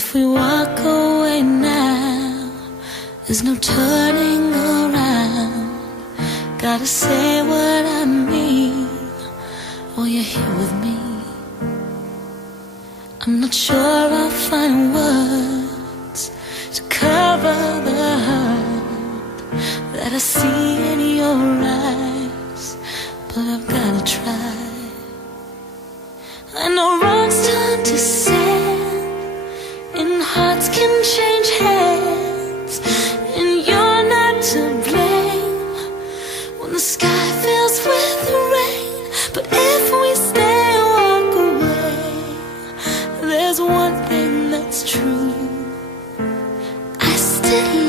If we walk away now, there's no turning around. Gotta say what I mean while you're here with me. I'm not sure I'll find words to cover the hurt that I see in your eyes, but I've gotta try. I know rocks turn to sand, and hearts can change hands, and you're not to blame when the sky fills with rain. But if we stay and walk away, there's one thing that's true: I still